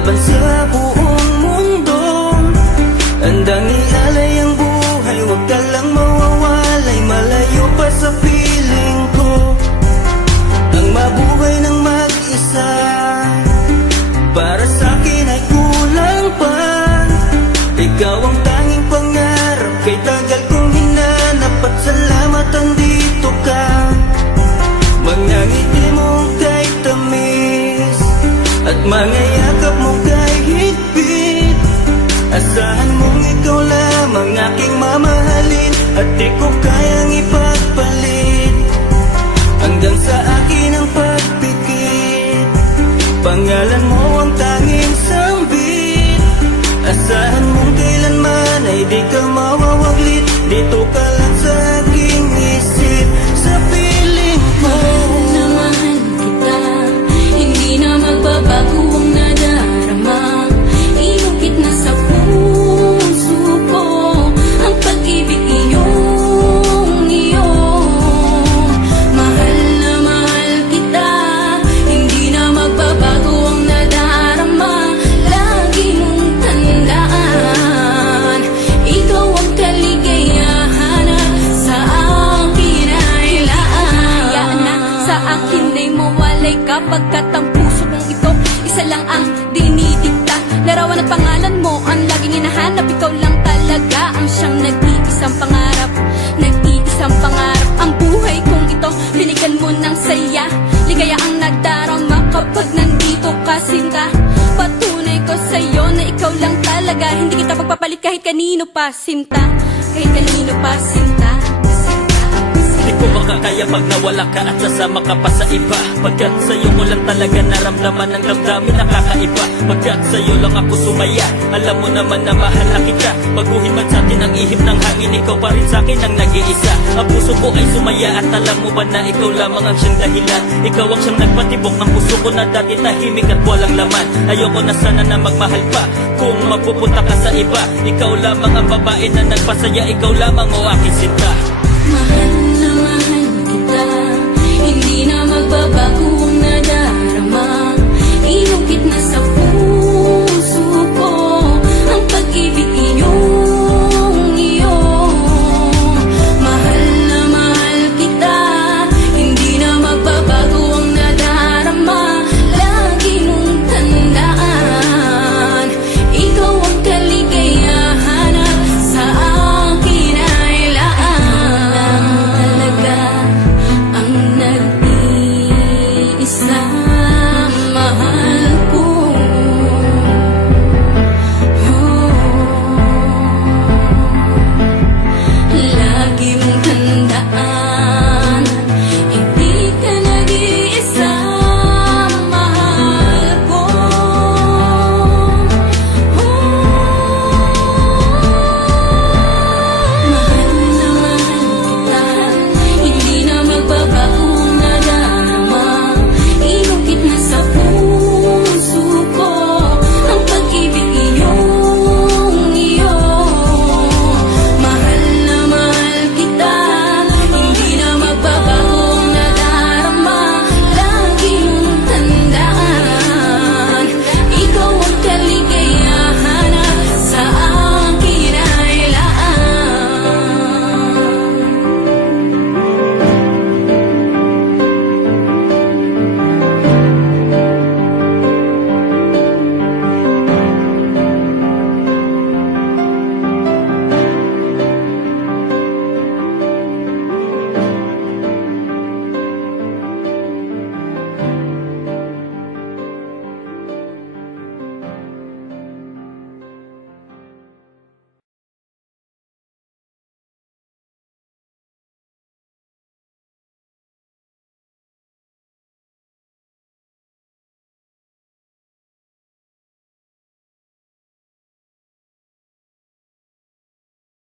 laban sa buong mundo. Handang ialay ang buhay, huwag ka lang mawawalay, malayo pa sa piling ko. Ang mabuhay ng mag-isa, para sa'kin ay kulang pa. Ikaw ang tanging pangarap, kay tagal kong hinanap, at salamat andito ka. Mga ngiti mo kay tamis, at mga yakap mo kay higpit. Asahan mong ikaw lamang aking mamahalin, at di ko kayang ipagpalit. Hanggang sa akin ang pagpikit, pangalan mo ang tanging sambit. Asahan mong kailanman ay di ka mawawaglit, dito ka lang sa aking isip, sa piling ko. Mahal kita, hindi na magbabago ang nadarama. Inukit na sa puso ko ang pag-ibig iyong iyo. Mahal na mahal kita, hindi na magbabago ang nadarama. Lagi mong tandaan, ikaw ang kaligayahan sa akin ay laan. Hayaan na sa akin ay mawalay kapagkat ang puso kong ito isa lang ang dinidikta. Larawan at pangalan mo ang laging hinahanap, ikaw lang talaga ang siyang nag-iisang pangarap. Nag-iisang pangarap ang buhay kong ito, binigyan mo ng saya. Ligaya ang nagdarama kapag nandito ka, sinta. Patunay ko sa'yo na ikaw lang talaga, hindi kita pagpapalit kahit kanino pa, sinta. Kahit kanino pa, sinta. Di ko makakaya pag nawala ka at sasama ka pa sa iba. Pagkat sa'yo ko lang talaga naramdaman ang damdamin nakakaiba. Pagkat sa'yo lang ako sumaya, alam mo naman na mahal na kita. Baguhin man sa'tin ang ihip ng hangin, ikaw pa rin sa'kin ang nag-iisa. Ang puso ko ay sumaya at alam mo ba na ikaw lamang ang siyang dahilan. Ikaw ang siyang nagpatibok ng puso ko na dati tahimik at walang laman. Ayoko na sana na magmahal pa kung mapupunta ka sa iba. Ikaw lamang ang babae na nagpasaya, ikaw lamang o aking sinta. Mahal na mahal kita, hindi na magbabago ang nadarama. Inukit na sa puso ko ang pag-ibig iyong iyo. Mahal na mahal kita, hindi na magbabago ang nadarama. Lagi mong tandaan, ikaw ang kaligayahan sa akin ay laan. Talaga ang nag-iisa.